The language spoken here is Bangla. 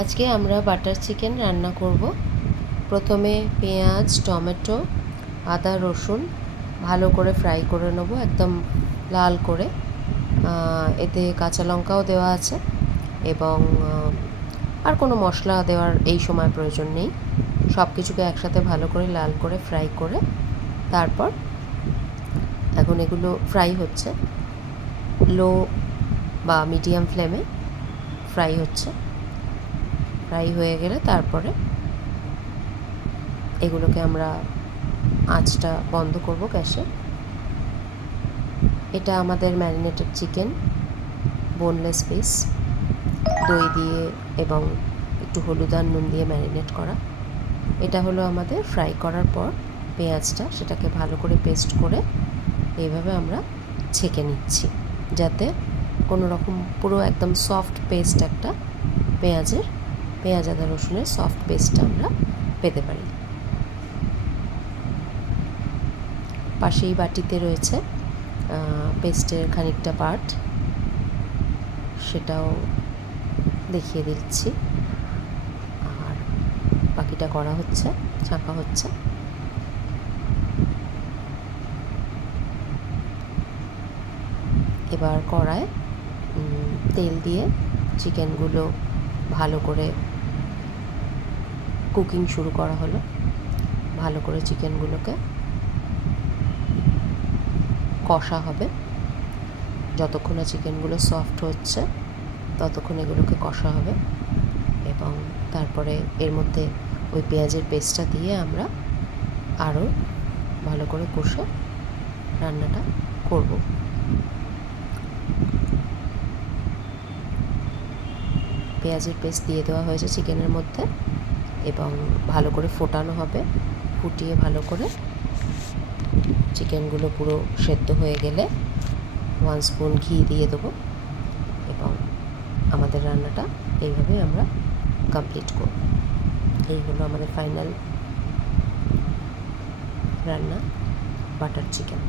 আজকে আমরা বাটার চিকেন রান্না করব। প্রথমে পেঁয়াজ, টমেটো, আদা, রসুন ভালো করে ফ্রাই করে নেব, একদম লাল করে। এতে কাঁচা লঙ্কাও দেওয়া আছে এবং আর কোনো মশলা দেওয়ার এই সময় প্রয়োজন নেই। সব কিছুকে একসাথে ভালো করে লাল করে ফ্রাই করে তারপর এখন এগুলো ফ্রাই হচ্ছে, লো বা মিডিয়াম ফ্লেমে ফ্রাই হচ্ছে। ফ্রাই হয়ে গেলে তারপরে এগুলোকে আমরা আঁচটা বন্ধ করব গ্যাসে। এটা আমাদের ম্যারিনেটেড চিকেন, বোনলেস পিস, দই দিয়ে এবং একটু হলুদ আর নুন দিয়ে ম্যারিনেট করা। এটা হলো আমাদের ফ্রাই করার পর পেঁয়াজটা, সেটাকে ভালো করে পেস্ট করে এইভাবে আমরা ছেঁকে নিচ্ছি, যাতে কোনো রকম পুরো একদম সফট পেস্ট একটা পেঁয়াজ আদা রসুনের সফট পেস্টটা আমরা পেতে পারি। পাশেই বাটিতে রয়েছে পেস্টের খানিকটা পার্ট, সেটাও দেখিয়ে দিচ্ছি। আর বাকিটা করা হচ্ছে, ছাঁকা হচ্ছে। এবার কড়ায় তেল দিয়ে চিকেনগুলো ভালো করে কুকিং শুরু করা হলো। ভালো করে চিকেনগুলোকে কষা হবে, যতক্ষণ না চিকেনগুলো সফট হচ্ছে ততক্ষণ এগুলোকে কষা হবে। এবং তারপরে এর মধ্যে ওই পেঁয়াজের পেস্টটা দিয়ে আমরা আরও ভালো করে কষে রান্নাটা করব। পেঁয়াজের পেস্ট দিয়ে দেওয়া হয়েছে চিকেনের মধ্যে এবং ভালো করে ফোটানো হবে। ফুটিয়ে ভালো করে চিকেনগুলো পুরো সেদ্ধ হয়ে গেলে 1 স্পুন ঘি দিয়ে দেবো এবং আমাদের রান্নাটা এইভাবে আমরা কমপ্লিট করব। এই হলো আমাদের ফাইনাল রান্না, বাটার চিকেন।